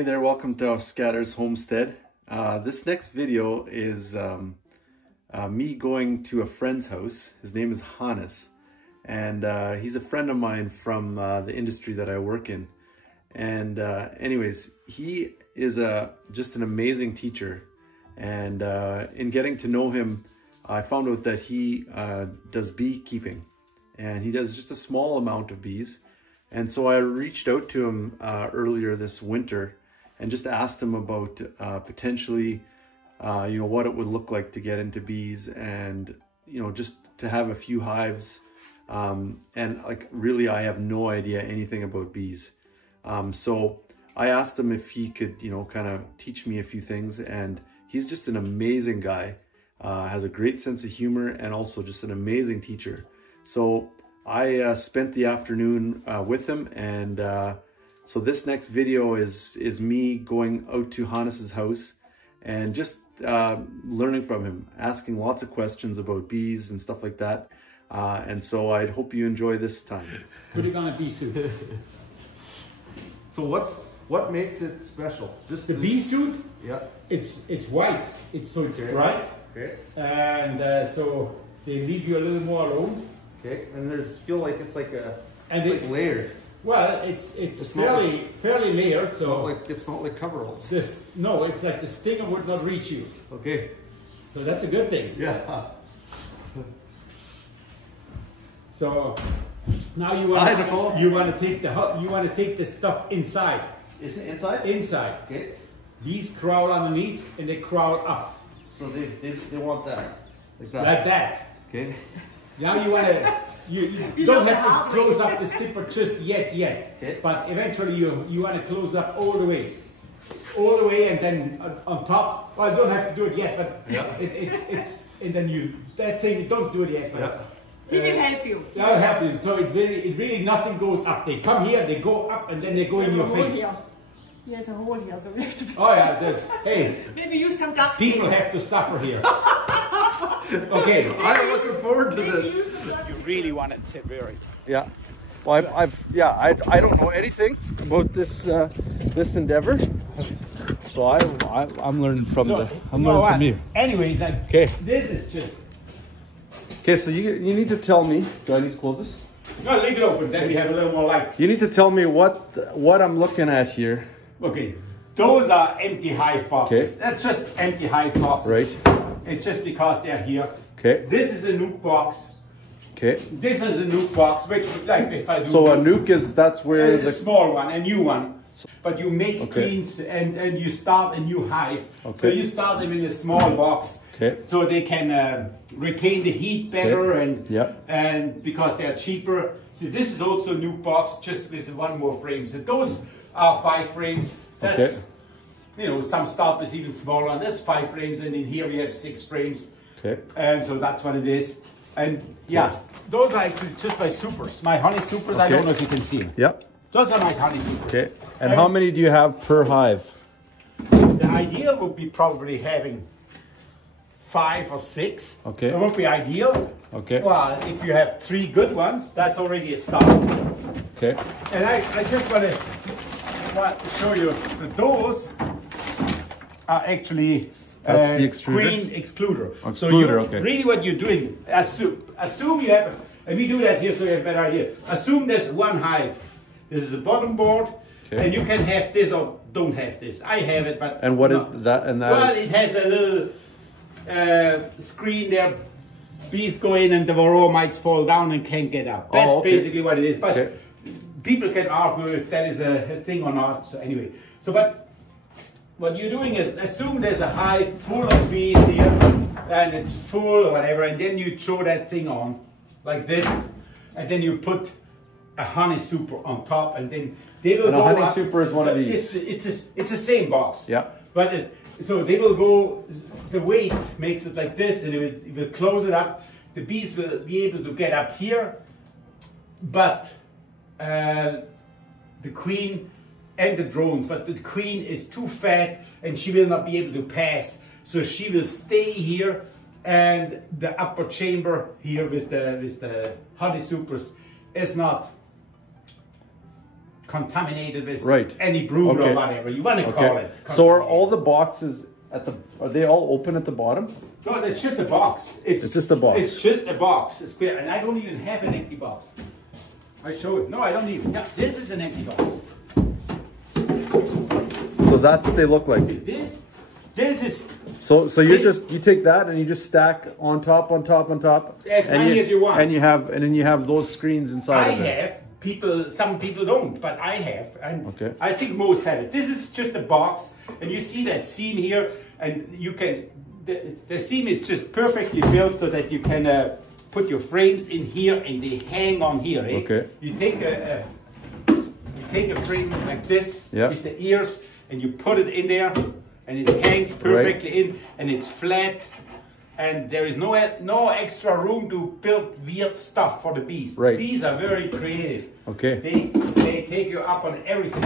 Hey there, welcome to Scatter's Homestead. This next video is me going to a friend's house. His name is Hannes, and he's a friend of mine from the industry that I work in. And anyways, he is just an amazing teacher. And in getting to know him, I found out that he does beekeeping, and he does just a small amount of bees. And so I reached out to him earlier this winter and just asked him about potentially, what it would look like to get into bees, and, just to have a few hives. And like, really, I have no idea anything about bees. So I asked him if he could, kind of teach me a few things, and he's just an amazing guy, has a great sense of humor, and also just an amazing teacher. So I spent the afternoon with him, and so this next video is me going out to Hannes's house and just learning from him, asking lots of questions about bees and stuff like that. And so I hope you enjoy this time. Put it on a bee suit. So what makes it special? Just the bee suit? Yeah. It's white. It's bright. Okay. And so they leave you a little more alone. Okay. And there's feel like it's like it's layered. Well, it's fairly layered. So it's not like coveralls. No, it's like the stinger would not reach you. Okay. So that's a good thing. Yeah. So now you want to take the stuff inside. Is it inside? Inside. Okay. These crawl underneath and they crawl up. So they want that. Like that. Like that. Okay. Now you want to. You don't have to close up the zipper just yet. Okay. But eventually you want to close up all the way, and then on top. Well, you don't have to do it yet, but yeah. it's and then that thing. Don't do it yet. But, yeah. He will help you. I'll help you. So it really nothing goes up. They come here, they go up, and then they go in your face. Here. There's a hole here, so we have to. Oh yeah, hey. Maybe use some duct tape. People have to suffer here. Okay. I'm looking forward to this. You really want to separate. Yeah. Well, I don't know anything about this this endeavor, so I'm learning from from you. Anyway, okay. This is just. Okay, so you need to tell me. Do I need to close this? No, leave it open. Then we have a little more light. You need to tell me what I'm looking at here. Okay, those are empty hive boxes. Okay. That's just empty hive boxes. Right. It's just because they're here. Okay. This is a nuke box. Okay. This is a nuke box, which, like, if I do. So a nuke that's where the small one, a new one. But you make queens and you start a new hive. Okay. So you start them in a small box. Okay. So they can retain the heat better, okay. and because they are cheaper. So this is also a nuke box, just with one more frame. So those are 5 frames. That's, some start with even smaller. That's 5 frames, and in here we have 6 frames. Okay. And so that's what it is. And yeah, those are actually just my supers, my honey supers. I don't know if you can see them. Yep. Those are my honey supers. Okay. And how many do you have per hive? The ideal would be probably having 5 or 6. Okay. It would be ideal. Okay. Well, if you have 3 good ones, that's already a start. Okay. And I just want to show you that those are actually that's the extruder? queen excluder. Excluder, So really what you're doing, assume you have, and we do that here so you have a better idea. Assume there's one hive. This is a bottom board, and you can have this or don't have this. I have it, but and what is that? And that well, it has a little screen there. Bees go in and the varroa mites fall down and can't get up. That's basically what it is. But people can argue if that is a thing or not. So anyway, but what you're doing is assume there's a hive full of bees here, and it's full or whatever, and then you throw that thing on like this, and then you put a honey super on top, and then they will go. A honey up. super is one of these. It's the same box. Yeah. But so they will go. The weight makes it like this, and it will close it up. The bees will be able to get up here, but the queen and the drones. But the queen is too fat, and she will not be able to pass. So she will stay here, and the upper chamber here with the honey supers is not contaminated with Right. any brood Okay. or whatever you want to call it. So are all the boxes are they all open at the bottom? No, it's just a box. It's just a box. It's just a box, a square, and I don't even have an empty box. I show it. No, I don't even. Yeah, this is an empty box. So that's what they look like. This is. So you take that and you just stack on top, As many as you want. and then you have those screens inside I of it. have some people don't, but I have, and Okay. I think most have it. This is just a box, and you see that seam here, and you can. The seam is just perfectly built so that you can put your frames in here, and they hang on here. Eh? Okay. You take a frame like this, Yeah. with the ears, and you put it in there, and it hangs perfectly in, and it's flat, and there is no extra room to build weird stuff for the bees. Right. Bees are very creative. Okay. They take you up on everything.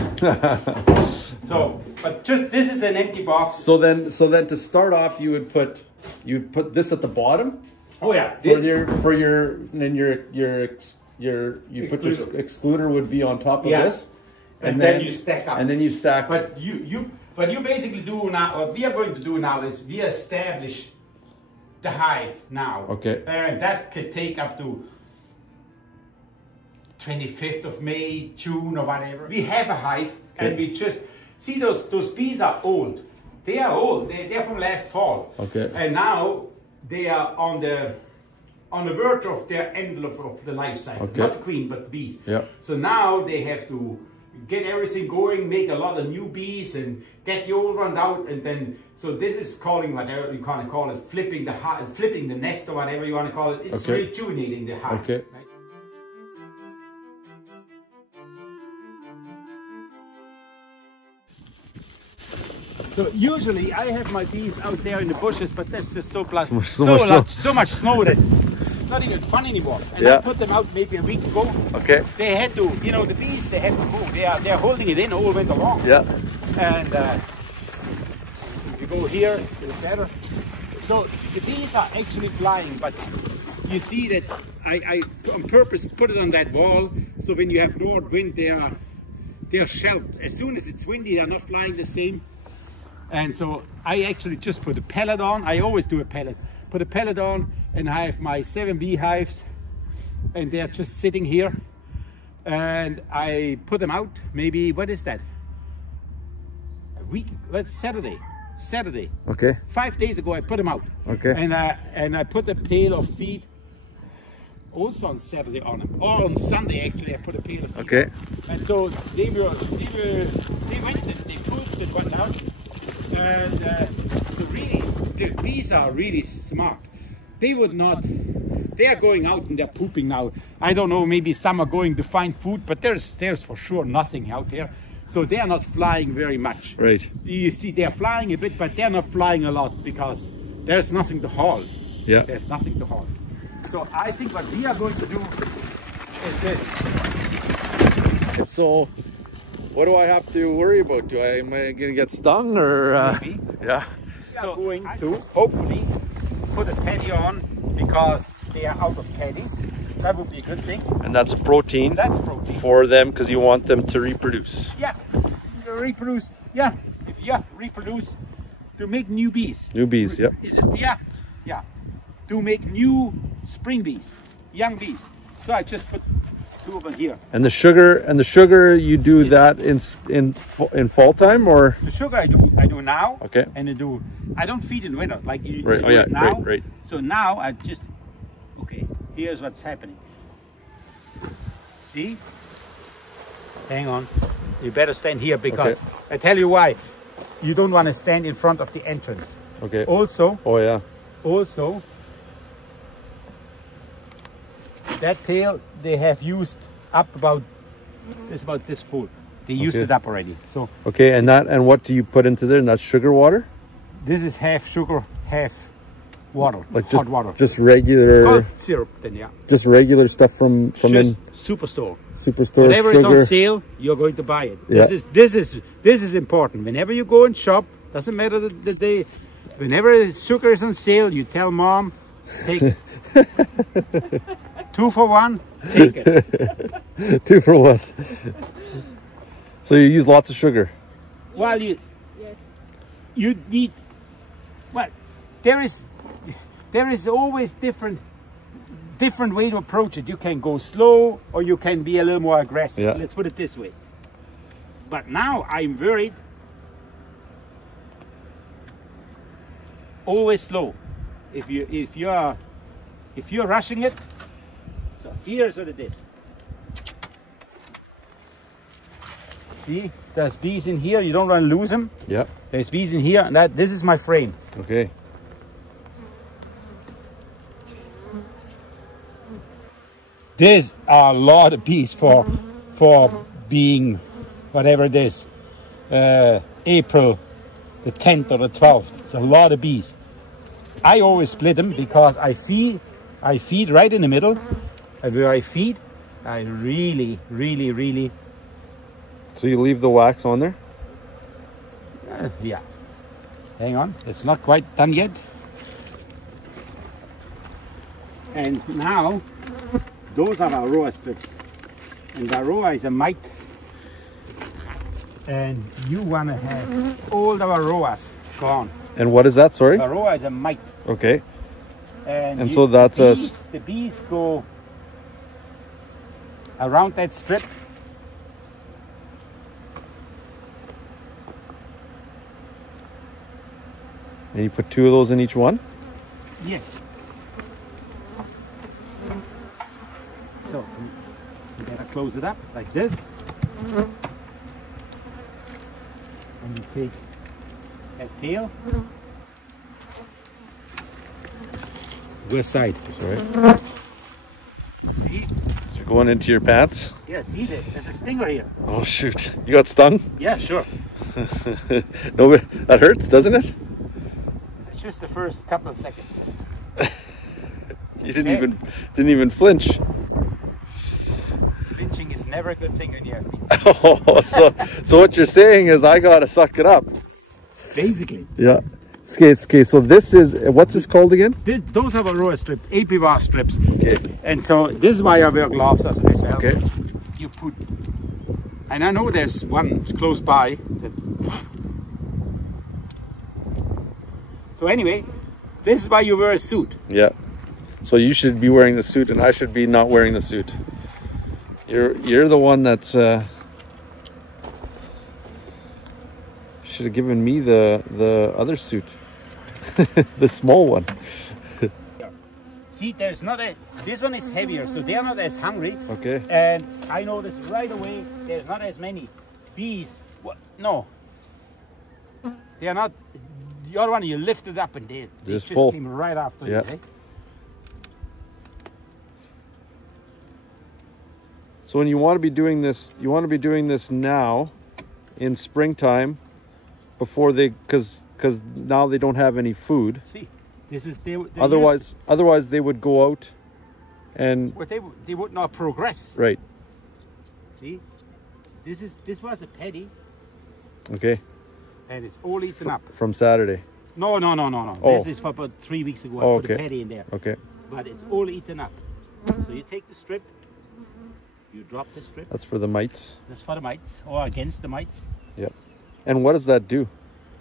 So, but just this is an empty box. So then to start off, you'd put this at the bottom. Oh yeah. You put your excluder would be on top of Yeah. this, And then you stack up. And then you stack. But what you basically do now, what we are going to do now is we establish the hive now. Okay. And that could take up to 25th of May, June or whatever. We have a hive, Okay. and we just see those bees are old. They are old. They're from last fall. Okay. And now they are on the verge of their end of the life cycle. Okay. Not the queen, but the bees. Yeah. So now they have to get everything going, make a lot of new bees, and get the old ones out, and then so this is calling whatever you kind of call it, flipping the nest or whatever you want to call it. It's Okay. rejuvenating the hive. Okay. Right? So usually I have my bees out there in the bushes, but that's just so much snow that it's not even fun anymore. And Yeah. I put them out maybe a week ago. Okay. They had to, the bees, they have to move. They're holding it in all winter long. Yeah. And you go here, it's better. So the bees are actually flying, but you see that I on purpose put it on that wall, so when you have north wind, they're shelved. As soon as it's windy, they're not flying the same. And so I actually just put a pellet on. I always do a pellet. Put a pellet on, and I have my 7 beehives, and they're just sitting here. And I put them out. Maybe, what is that? A week? Well, Saturday. Okay. 5 days ago, I put them out. Okay. And I put a pail of feed also on Saturday on them. Or on Sunday, actually, I put a pail of feed. Okay. And so they went and they pooped and whatnot. And so really, the bees are really smart. They would not, they are going out and they're pooping now. I don't know, maybe some are going to find food, but there's for sure nothing out there. So they are not flying very much. Right. You see, they're flying a bit, but they're not flying a lot because there's nothing to haul. Yeah. There's nothing to haul. So I think what we are going to do is this. So, what do I have to worry about? Am I going to get stung or? Maybe. Yeah. So going to hopefully put a paddy on because they are out of paddies. That would be a good thing. And that's a protein. That's protein. For them because you want them to reproduce. Yeah, reproduce. Yeah, reproduce to make new bees. New bees. Yeah. Yeah, to make new spring bees, young bees. So I just put 2 of them here. And the sugar you do that in fall time or? The sugar I do now. Okay. And I don't feed in winter like you Right. do Oh yeah. it now. Right. So now I just, okay, here's what's happening. See? Hang on. You better stand here because Okay. I tell you why. You don't want to stand in front of the entrance. Okay. Also, Oh yeah. that pail they have used up about this full. They used Okay. it up already. So Okay. And what do you put into there? And that's sugar water? this is half sugar, half water, Like hot water. just regular. It's called syrup then, yeah. Just regular stuff from Just in Superstore. Superstore. Whenever sugar. it's on sale, you're going to buy it. Yeah. This is important. Whenever you go and shop, doesn't matter the day. Whenever sugar is on sale, you tell mom, take 2 for 1. Take it. 2 for what? So you use lots of sugar. Well, Yes. you need, well, there is always different way to approach it. You can go slow or you can be a little more aggressive. Yeah. Let's put it this way. But now I'm worried. Always slow. If you're rushing it, so here's what it is. See, there's bees in here. You don't want to lose them. Yeah. There's bees in here, and this is my frame. Okay. There's a lot of bees for being whatever it is, April the 10th or the 12th. It's a lot of bees. I always split them because I feed right in the middle, and where I feed, I really. So you leave the wax on there? Yeah. Hang on, it's not quite done yet. And now, those are Varroa strips. And Varroa is a mite. And you want to have all the Varroas gone. And what is that, sorry? Varroa is a mite. Okay. And so that's the bees go around that strip. And you put 2 of those in each one? Yes. So you gotta close it up like this. And you take that tail. West side. That's right. See? So you're going into your pants? Yeah, see there's a stinger here. Oh shoot. You got stung? Yeah, sure. No, that hurts, doesn't it? It's just the first couple of seconds. You didn't even flinch. Flinching is never a good thing when you have bees. Oh, so what you're saying is I gotta suck it up. Basically. Yeah. Okay, so this is, what's this called again? Those have Varroa strip, APR strips. Okay. And so this is why I wear gloves as well. Okay. You put, and I know there's one close by. So anyway, this is why you wear a suit. Yeah. So you should be wearing the suit and I should be not wearing the suit. You're the one that's should have given me the other suit. The small one. See, there's not this one is heavier, so they're not as hungry. Okay. And I noticed right away there's not as many bees. No. They are not. The other one you lift it up and they just full. came right after Yeah. you. Eh? So when you want to be doing this now in springtime before because now they don't have any food. See, this is they otherwise they would go out and well, they would not progress. right. See, this was a paddy Okay. and it's all eaten up. From Saturday. No. Oh. This is for about 3 weeks ago. Oh, I put a okay. paddy in there. Okay. But it's all eaten up. So you take the strip, you drop the strip. That's for the mites. That's for the mites or against the mites. Yep. And what does that do?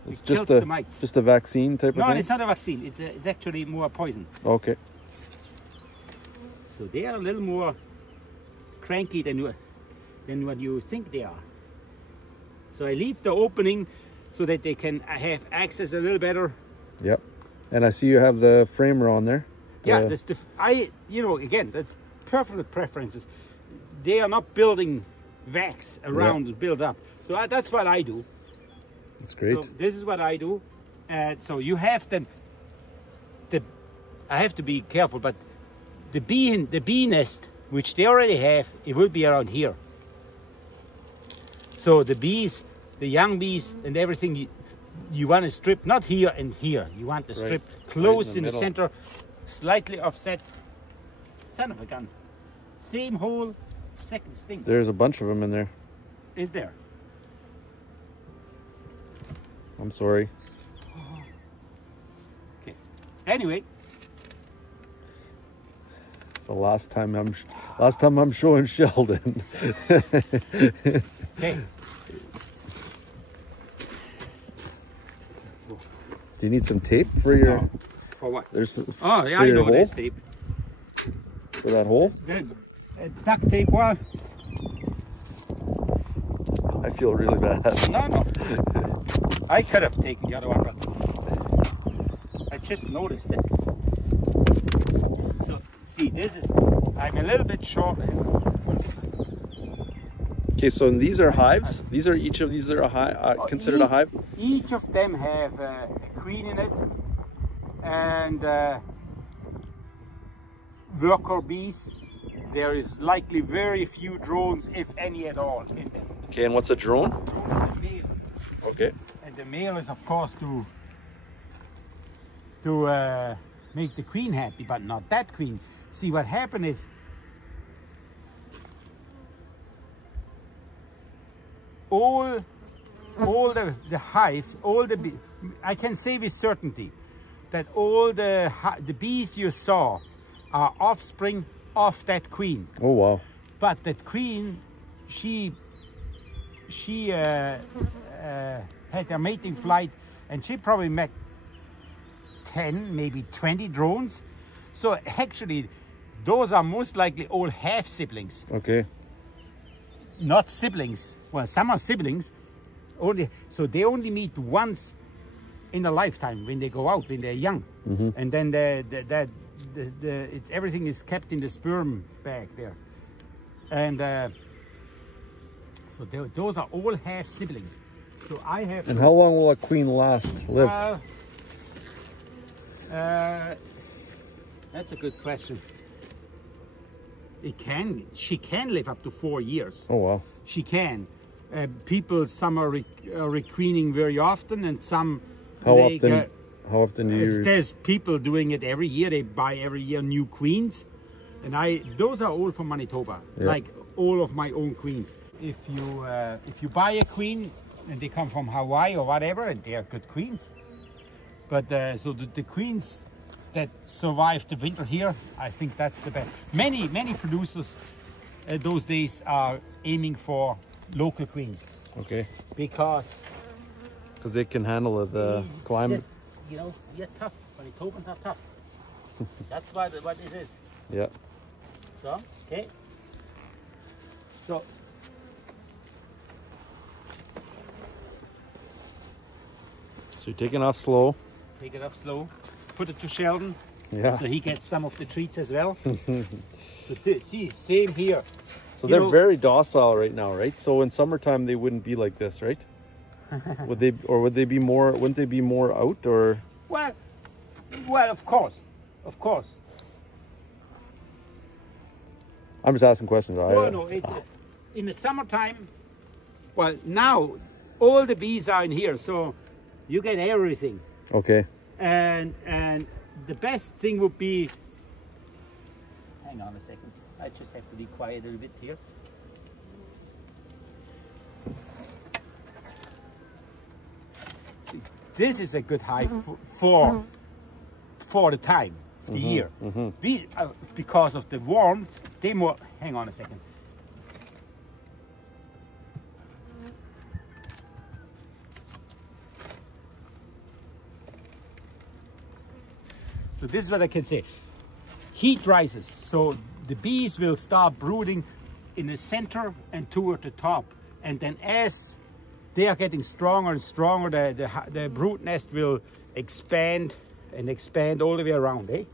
It's It kills just the mites. just a vaccine type No, of thing? it's not a vaccine. It's actually more poison. Okay. So they are a little more cranky than what you think they are. So I leave the opening so that they can have access a little better. Yep. And I see you have the framer on there. Yeah, The- again, that's personal preferences. They are not building wax around and build up. So that's what I do. That's great. So this is what I do. So you have I have to be careful, but the bee nest, which they already have, it will be around here. So the bees, the young bees and everything, you want to strip, not here and here. You want the strip close right in the middle. center, slightly offset. Son of a gun. Same hole, second sting. There's a bunch of them in there. Is there? I'm sorry. Okay. Anyway, It's the last time I'm showing Sheldon. okay. go. Do you need some tape for your? No. For what? There's. Oh, yeah, for I your know hole? there's tape. For that hole? Duct tape, well. I feel really bad. No. I could have taken the other one, but I just noticed it. So, see, I'm a little bit short. Okay, so these are hives. Each of these are a hive, considered a hive. Each of them have a queen in it, and worker bees. There is likely very few drones, if any at all, in them. Okay, and what's a drone? Drone is a male. Okay. And the male is, of course, to make the queen happy, but not that queen. See, what happened is all the hive, I can say with certainty that all the bees you saw are offspring of that queen. Oh wow! But that queen, she had a mating flight, and she probably met 10, maybe 20 drones. So actually, those are most likely all half siblings. Okay. Not siblings. Well, some are siblings. So they only meet once in a lifetime when they go out, when they're young, and then everything is kept in the sperm bag there, and so those are all half siblings. So I have. And how long will a queen live? That's a good question. She can live up to 4 years. Oh wow! She can. Some are requeening very often, and some. How often do you? There's people doing it every year. They buy every year new queens, and those are all from Manitoba, like all of my own queens. If you buy a queen and they come from Hawaii or whatever, and they are good queens. But so the queens that survive the winter here, I think that's the best. Many producers those days are aiming for local queens. Okay. Because they can handle the climate. Just, you're tough. Manitobans are tough. That's what it is. Yeah. So, okay. So you're taking off slow. Take it up slow. Put it to Sheldon. Yeah. So he gets some of the treats as well. So see, same here. So they're very docile right now, right? So in summertime they wouldn't be like this, right? Would they be more? Wouldn't they be more out or? Well, of course. I'm just asking questions. In the summertime, well, now all the bees are in here, so you get everything. Okay. And the best thing would be. Hang on a second. I just have to be quiet a little bit here. This is a good hive for the time, the year. Because of the warmth, hang on a second. So this is what I can say. Heat rises, so the bees will start brooding in the center and toward the top. And then as they are getting stronger and stronger, the brood nest will expand and expand all the way around, eh?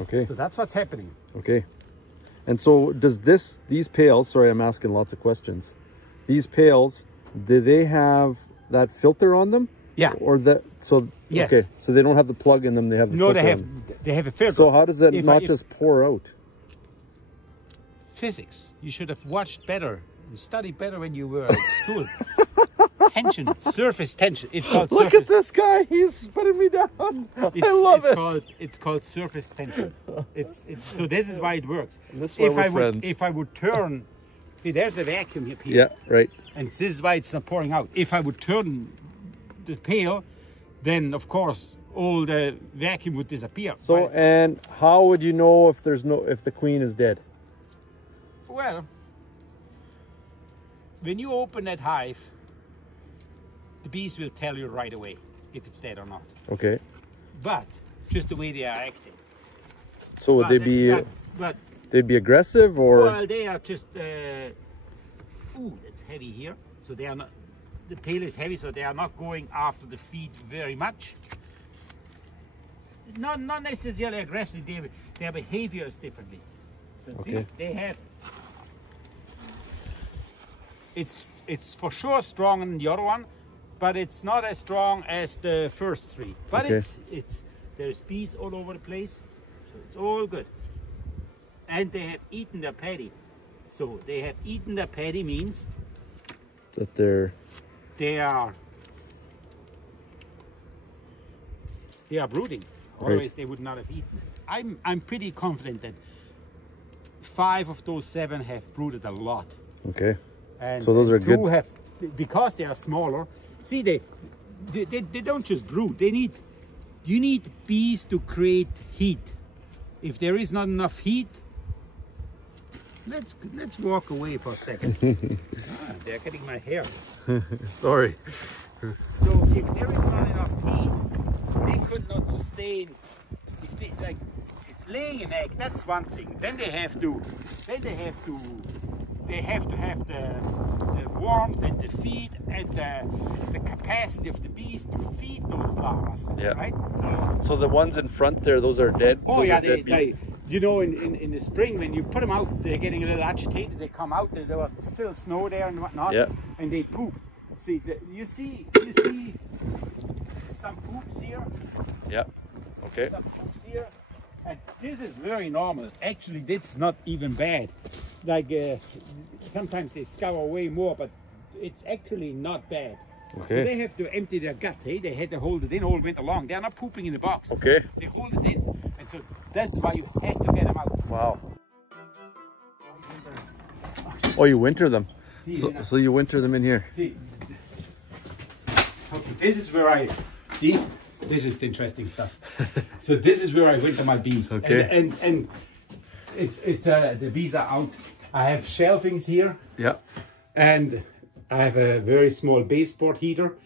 Okay. So that's what's happening. Okay. And so does these pails, sorry, I'm asking lots of questions. These pails, do they have that filter on them? Yeah. Or that, so, yes. Okay. So they don't have the plug in them, they have the filter they have a filter. So how does that not just pour out? Physics. You should have watched better. You studied better when you were at school. Tension, surface tension. It's called Look at this guy, he's putting me down. I love it. It's called surface tension. So this is why it works. If I would turn, see, there's a vacuum here. Yeah, right. And this is why it's not pouring out. If I would turn the pail, then of course all the vacuum would disappear. So, and how would you know if the queen is dead? Well, when you open that hive, the bees will tell you right away. if it's dead or not. Okay. But just the way they are acting. So would they be? But they'd be aggressive, or? Well, they are just. Ooh, it's heavy here. So they are not. The pail is heavy, so they are not going after the feed very much. Not necessarily aggressive. Their behavior is differently. So Okay. see, they have. It's for sure stronger than the other one, but it's not as strong as the first three. But Okay. there's bees all over the place, so it's all good. And they have eaten their paddy. So they have eaten their paddy means That they're. they are brooding. Right. Otherwise they would not have eaten it. I'm pretty confident that 5 of those 7 have brooded a lot. Okay. And So those are 2 good. have, because they are smaller. See, they don't just brood. You need bees to create heat. If there is not enough heat, let's walk away for a second. They're getting my hair. Sorry. So if there is not enough heat, they could not sustain. If they laying an egg, that's one thing. Then they have to have the warmth and the feed and the capacity of the bees to feed those larvae. Yeah. Right. So the ones in front there, those are dead. Oh Those yeah, are dead bees. you know, in the spring when you put them out, they're getting a little agitated. They come out. There was still snow there and whatnot. Yeah. And they poop. See, you see some poops here. Yeah. Okay. Some poops here. And this is very normal. Actually, this is not even bad. Like sometimes they scour way more, but it's actually not bad. Okay. So they have to empty their gut. Hey, they had to hold it in all winter long. They are not pooping in the box. Okay. They hold it in, and so that's why you have to get them out. Wow. Oh, you winter them. See, So you winter them in here. See, okay, this is where I see. This is the interesting stuff. So this is where I winter my bees. Okay. And it's the bees are out. I have shelvings here. Yeah. And I have a very small baseboard heater,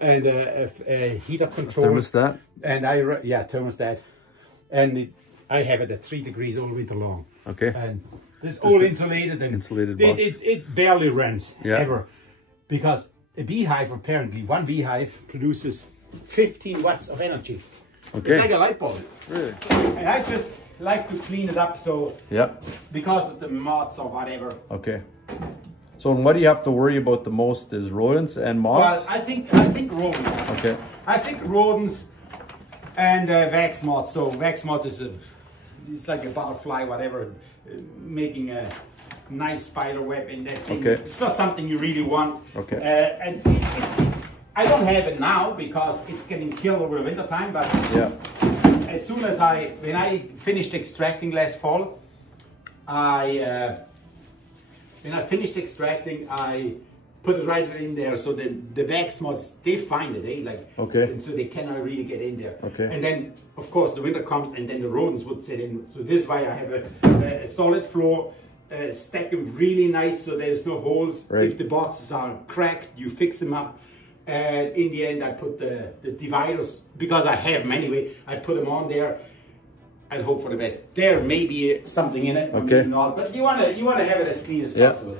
and a heater control. Thermostat. And thermostat. And I have it at 3 degrees all winter long. Okay. And this all insulated and insulated box. it barely runs Yeah. ever, because a beehive, apparently one beehive produces 15 watts of energy. Okay. It's like a light bulb. Really? And I just like to clean it up, so Yeah. because of the moths or whatever. Okay. So what do you have to worry about the most is rodents and moths? Well, I think rodents. Okay. I think rodents and wax moths. So wax moth is it's like a butterfly, whatever, making a nice spider web in that thing. Okay. It's not something you really want. Okay. And I don't have it now because it's getting killed over the winter time. But Yeah. as soon as when I finished extracting last fall, when I finished extracting, I put it right in there, so the wax moths, they find it, Okay. and so they cannot really get in there. Okay. And then, of course, the winter comes, and then the rodents would sit in. So this is why I have a solid floor, stack them really nice, so there's no holes. Right. If the boxes are cracked, you fix them up. And in the end, I put the dividers, because I have them anyway, I put them on there. And hope for the best. There may be something in it, or Okay. maybe not, but you wanna have it as clean as Yeah. possible.